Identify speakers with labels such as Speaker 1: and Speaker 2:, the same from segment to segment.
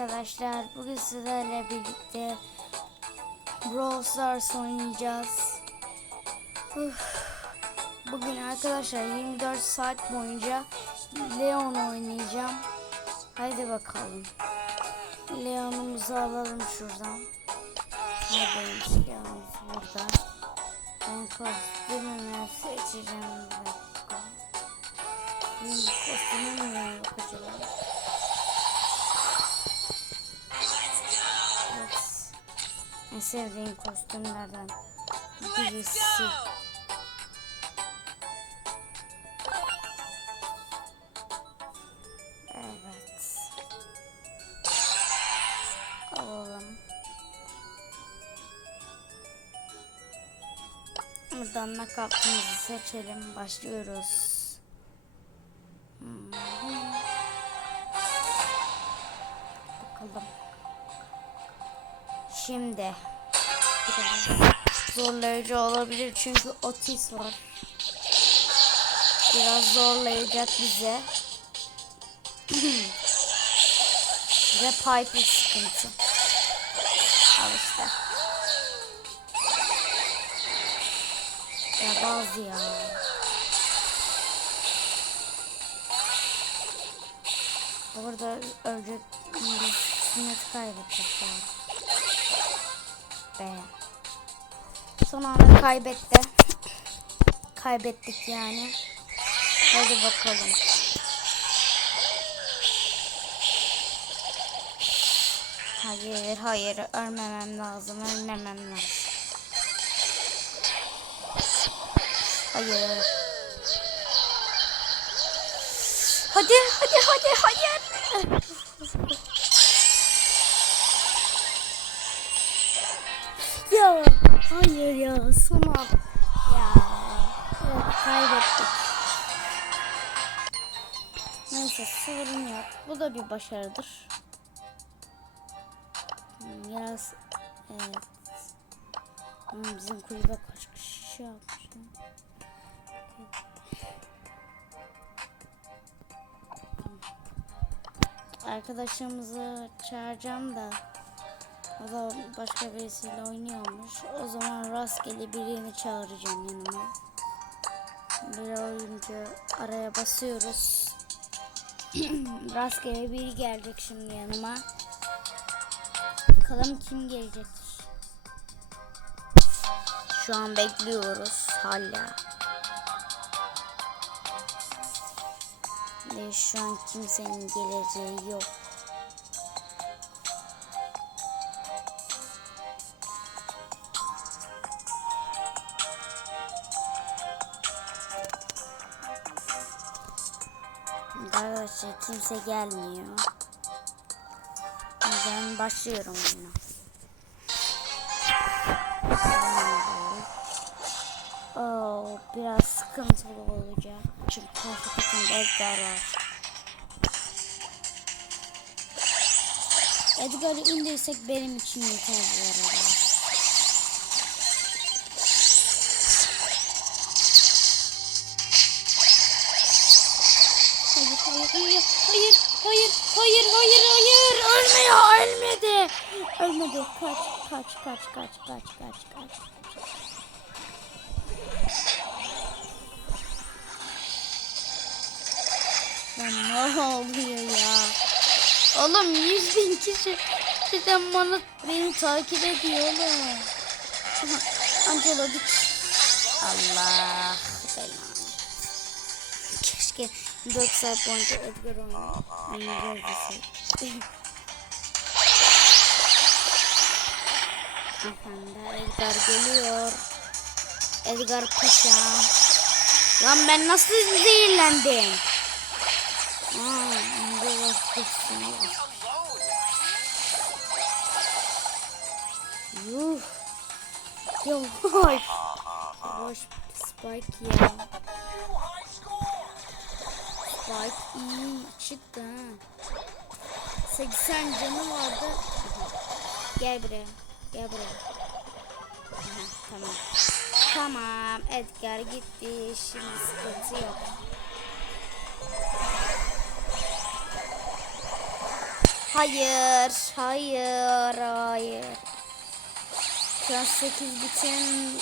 Speaker 1: arkadaşlar. Bugün sizlerle birlikte Brawl Stars oynayacağız. Bugün arkadaşlar 24 saat boyunca Leon oynayacağım. Haydi bakalım. Leon'umuzu alalım şuradan. Neredeymiş Leon'umuz burada. Ben kostümümü seçeceğim. Bir dakika. Benim kostümüm ne yok acaba? En sevdiğim kostümlerden birisi. Evet. Alalım. Buradan nakapımızı seçelim. Başlıyoruz. Hmm. Bakalım. Şimdi zorlayıcı olabilir çünkü Otis var. Biraz zorlayacak bize. Ve Piper sıkıntı. Al işte. Ya bazı ya. Orada ölecek biz sünnet yani. Be. Son anda kaybetti. Kaybettik yani. Hadi bakalım. Hayır, hayır. Ölmemem lazım. Ölmemem lazım. Hayır. Hadi, hadi, hadi, hayır. hayır ya, son an. Ya, evet, kaybettik. Neyse, sorun yok. Bu da bir başarıdır. Hmm, Biraz, evet. Hmm, bizim kulübe kaç kişi yapmış? lan? Arkadaşımızı çağıracağım da o da başka birisiyle oynuyormuş. O zaman rastgele birini çağıracağım yanıma. Bir oyuncu araya basıyoruz. rastgele biri gelecek şimdi yanıma. Bakalım kim gelecek. Şu an bekliyoruz hala. Ve şu an kimsenin geleceği yok. Arkadaşlar kimse gelmiyor. Ben başlıyorum oyuna. Oh, biraz sıkıntılı olacak. Çünkü karşı Edgar var. Edgar'ı indirsek benim için yeter bu. Hayır, hayır, hayır, hayır, hayır, hayır, ölmüyor, ölmedi. Ölmedi, kaç, kaç, kaç, kaç, kaç, kaç, kaç. Lan ne oluyor ya? Oğlum yüz bin kişi sizden bana beni takip ediyor oğlum. Angelo. Allah 4 saat boyunca Edgar oynayacağız desek. Efendim Edgar geliyor. Edgar Paşa. Lan ben nasıl zehirlendim? Aa, önce bastıksın. Yuh. Yavaş. Yavaş Spike ya. Spike iyi çıktı ha. 80 canı vardı. Gel buraya. Gel buraya. Aha, tamam. Tamam. Edgar gitti. Şimdi sıkıntı yok. Hayır, hayır, hayır. Şu an 8 bitin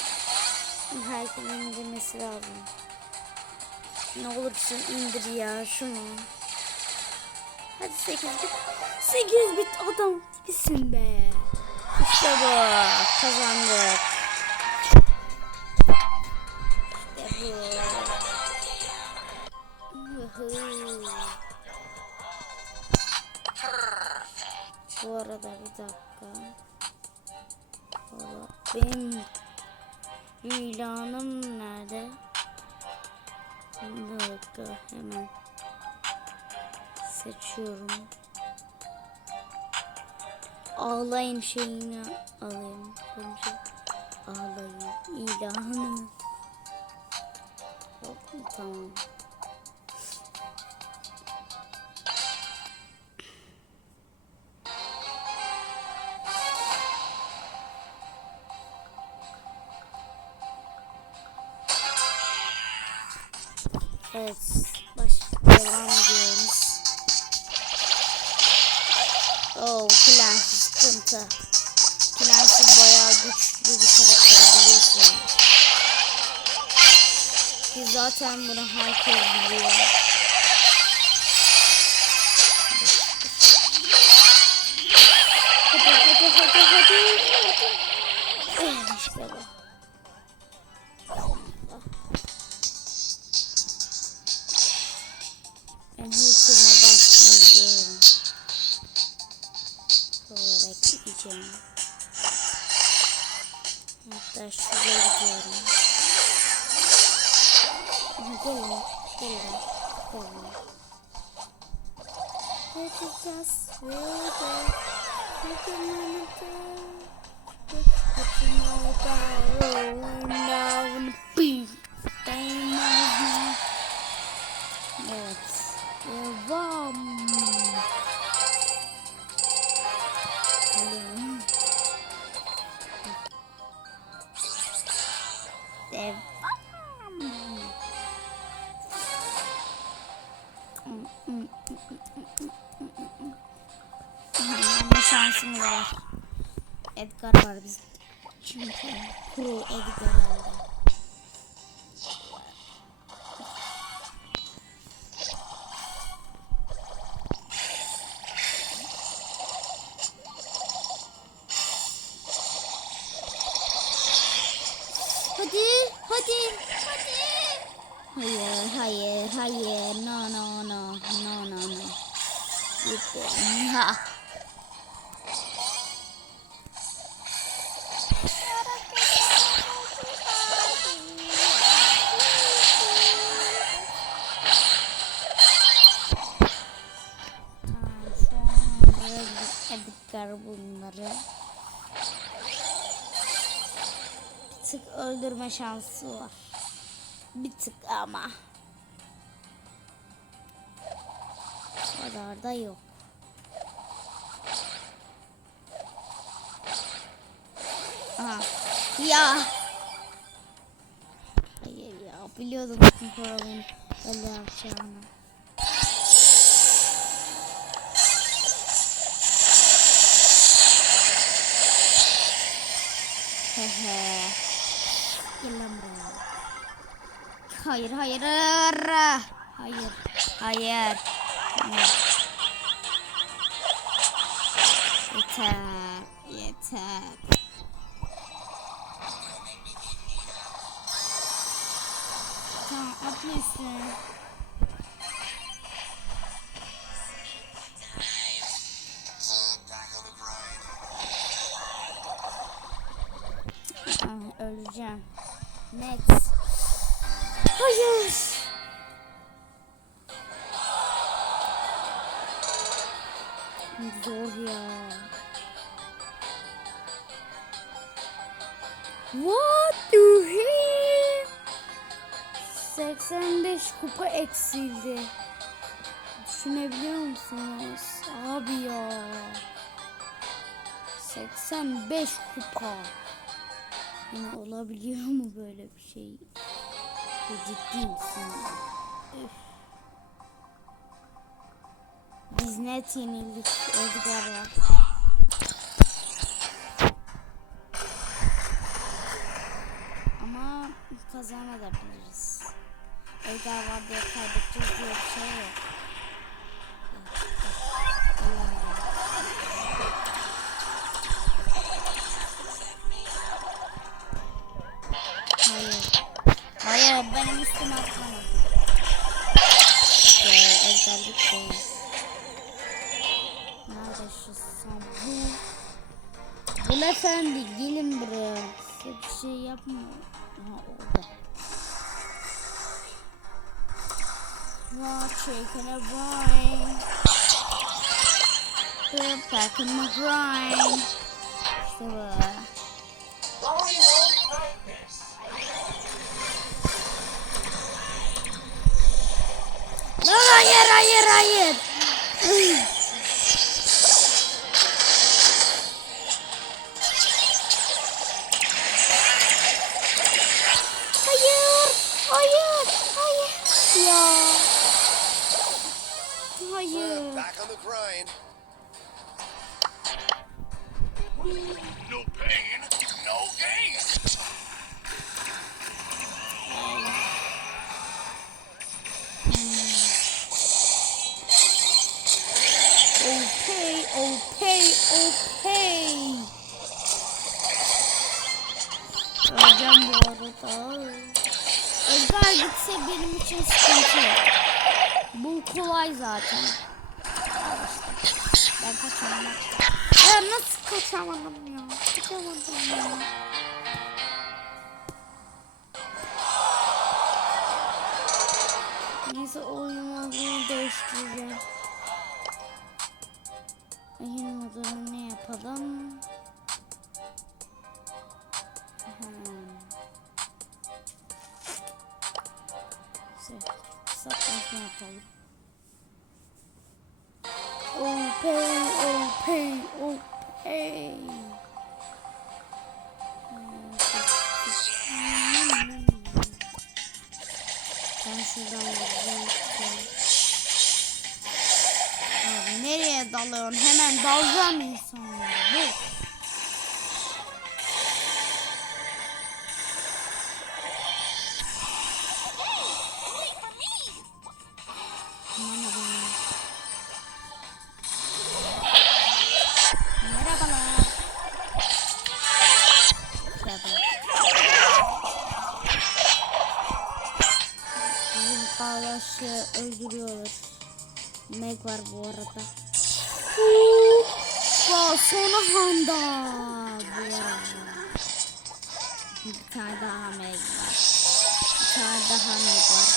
Speaker 1: herkesin indirmesi lazım. Ne olursun indir ya şunu. Hadi 8 bit. 8 bit adam gibisin be. İşte bu. Kazandık. Ağlayın şeyini alayım. Önce ağlayın ilanını. Hop, Tamam. Evet, baş devam ediyoruz. Oh, Clancy sıkıntı. Clancy bayağı güçlü bir karakter biliyorsun. Ki zaten bunu herkes biliyor. Hadi hadi hadi hadi işte bu. Ben hepsine bekleyeceğim. Hatta şuraya gidiyorum. Gelin, gelin, gelin. Let it just will go. Let var bizim. Çünkü kuru Edgar herhalde. Tık öldürme şansı var. Bir tık ama. Kadar da yok. Aha. Ya. Hayır ya. Biliyordum bütün programın öyle yapacağını. Hayır, hayır, hayır. Hayır, hayır. Yeter, yeter. Tamam. Ah, öleceğim. Net. Hayır. Zor ya. What the hell? 85 kupa eksildi. Düşünebiliyor musunuz? Abi ya. 85 kupa. Yani olabiliyor mu böyle bir şey? Bu ciddi misin? Biz net yenildik Edgar'la. Ama kazanabiliriz. Edgar var diye kaybedeceğiz diye bir şey yok. Gül efendi gelin buraya. Size bir şey yapma. Aha orada. Chicken and brine. We're back in my grind. İşte bu. Hayır hayır. Hayır, Ya. Hayır.
Speaker 2: Back on the grind.
Speaker 3: No pain, no gain.
Speaker 1: Okay, okay, okay. Öleceğim bu arada. Edgar gitse benim için sıkıntı yok. Bu kolay zaten. Ben kaçamam. Ya nasıl kaçamadım ya? Kaçamadım ya. Neyse oyun modunu değiştireceğim. Oyun modunu ne yapalım? Satlaşma yapalım. Okay, okay, okay. Ben şuradan gideceğim. Abi nereye dalıyorsun? Hemen dalacağım insanlara. Bu. Bizim kardeşı öldürüyorlar. Meg var bu arada. Hoppa sonu handa bu arada. Bir tane daha Meg var. Bir tane daha Meg var.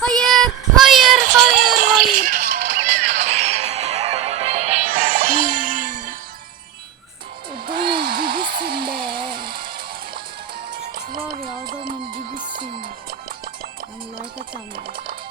Speaker 1: Hayır, hayır, hayır, hayır. Var ya adamın dibisin. Ben like